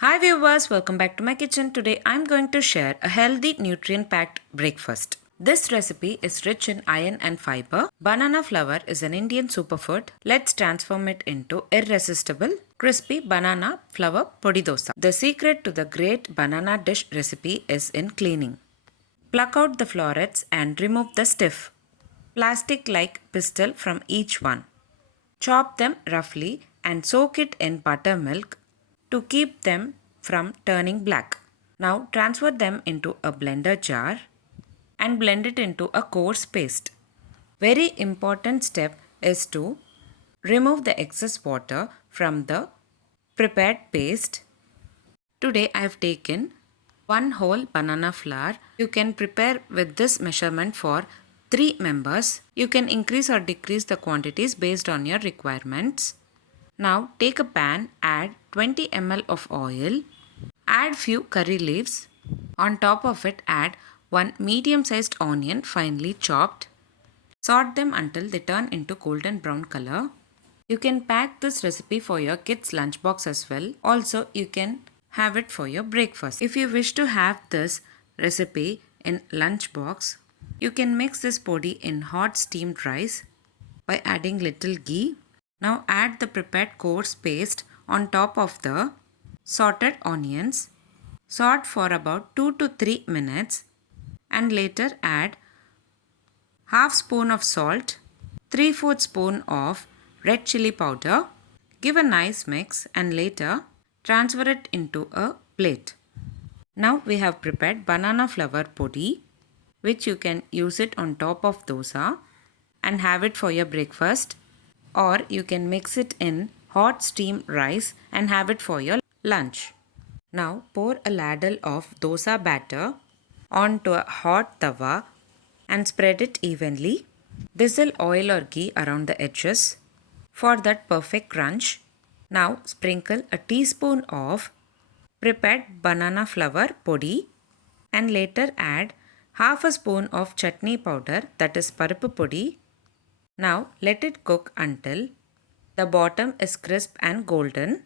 Hi viewers, welcome back to my kitchen. Today I'm going to share a healthy nutrient-packed breakfast. This recipe is rich in iron and fiber. Banana flour is an Indian superfood. Let's transform it into irresistible crispy banana flour podi dosa. The secret to the great banana dish recipe is in cleaning. Pluck out the florets and remove the stiff plastic-like pistil from each one. Chop them roughly and soak it in buttermilk to keep them from turning black. Now transfer them into a blender jar and blend it into a coarse paste. Very important step is to remove the excess water from the prepared paste. Today I have taken one whole banana flour. You can prepare with this measurement for 3 members. You can increase or decrease the quantities based on your requirements. Now take a pan, add 20 ml of oil, add few curry leaves. On top of it add one medium sized onion finely chopped. Sort them until they turn into golden brown color. You can pack this recipe for your kids lunchbox as well. Also you can have it for your breakfast. If you wish to have this recipe in lunchbox, you can mix this podi in hot steamed rice by adding little ghee. Now add the prepared coarse paste on top of the sorted onions. Saute for about 2 to 3 minutes and later add half spoon of salt, 3/4 spoon of red chili powder. Give a nice mix and later transfer it into a plate. Now we have prepared banana flour podi, which you can use it on top of dosa and have it for your breakfast, or you can mix it in hot steamed rice and have it for your lunch. Now pour a ladle of dosa batter onto a hot tawa and spread it evenly. Drizzle oil or ghee around the edges for that perfect crunch. Now sprinkle a teaspoon of prepared banana flour podi and later add half a spoon of chutney powder, that is paruppu podi. Now let it cook until the bottom is crisp and golden.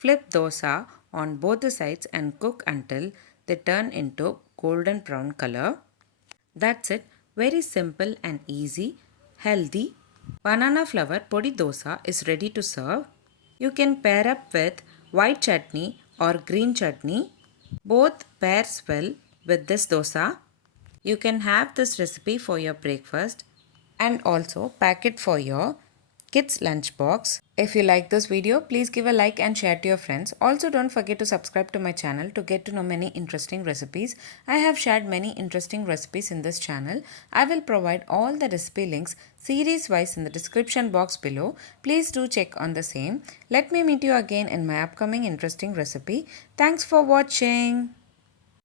Flip dosa on both the sides and cook until they turn into golden brown color. That's it. Very simple and easy, healthy banana flour podi dosa is ready to serve. You can pair up with white chutney or green chutney. Both pairs well with this dosa. You can have this recipe for your breakfast and also pack it for your kids lunchbox. If you like this video, please give a like and share to your friends. Also don't forget to subscribe to my channel to get to know many interesting recipes. I have shared many interesting recipes in this channel. I will provide all the recipe links series wise in the description box below. Please do check on the same. Let me meet you again in my upcoming interesting recipe. Thanks for watching.